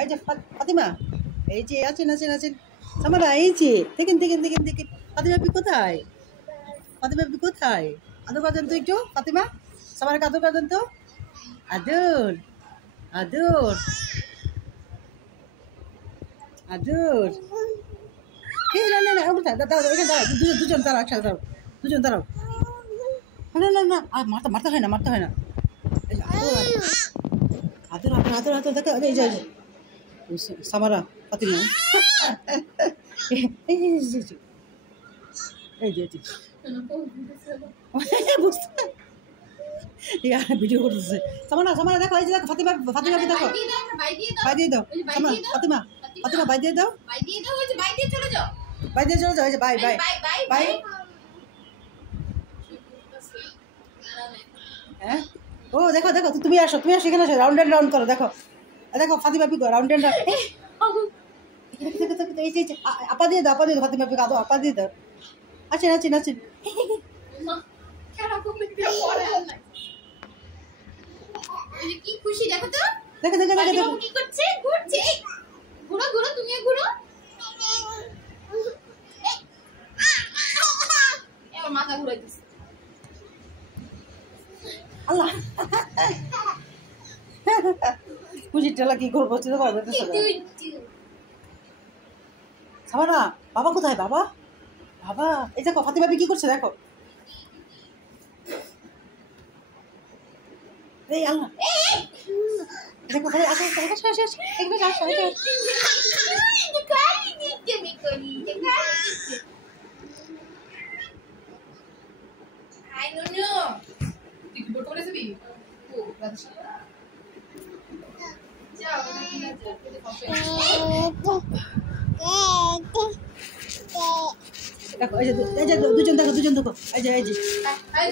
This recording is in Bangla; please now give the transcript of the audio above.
এই যে ফাতিমা, এই যে আছেন আছেন আছেন সামারা, এই যে দেখেন দেখেন দেখেন দেখেন ফাতিমা আপনি কোথায়? ফাতিমা আপনি কোথায়? আদর কাজন তো একটু ফাতিমা, সামারাকে আদর কাজন তো, আদর আদর আদর। না না না ওটা দাও দাও, এখানে দাঁড়াও, দুজন দাঁড়াও, একসাথে দাঁড়াও, দুজন দাঁড়াও। না না না মারতে মারতে হয় না, মারতে হয় না। এই যে আদর আদর আদর আদর দেখো, এই যে সামারা ফাতিমা, এই যে এই যে বুঝতে ভিডিও করতেছে। সামারা সামারা দেখো, এই যে দেখো ফাতিমা, ফাতিমাকে দেখো, বাই দিয়ে দাও ফাতিমা, ফাতিমা বাই দিয়ে দাও, বাই দিয়ে চলে যাও, এই যে বাই বাই বাই। হ্যাঁ ও দেখো দেখো, তুমি আসো, তুমি আসো, এখানে আসো, রাউন্ড অ্যান্ড রাউন্ড করো, দেখো দেখো ফাতিমা আপনি রাউন্ড অ্যান্ড রাউন্ড। এই যে আপা দিয়ে দাও, আপা দিয়ে দাও, ফাতিমা আপনি আদো আপা দিয়ে দাও। আছেন আছেন আছেন। কি খুশি দেখো তো, দেখো দেখো দেখো দেখো কি করছে, ঘুরছে, ঘুরো ঘুরো, তুমি ঘুরো, এবার মাথা ঘুরাইতেছে। আল্লাহ খুশির টেলা কি করবো সামারা। বাবা কোথায়? বাবা বাবা, এই দেখো ফাতিমা কি করছে দেখো, এই আল্লাহ দেখো, আসো আসো আসো আসো, এখানে আসো আসো। Ay, no, no. ¿Por qué le দেখো এই যে দুজন দেখো, দুজন দেখো, এই যে Ay,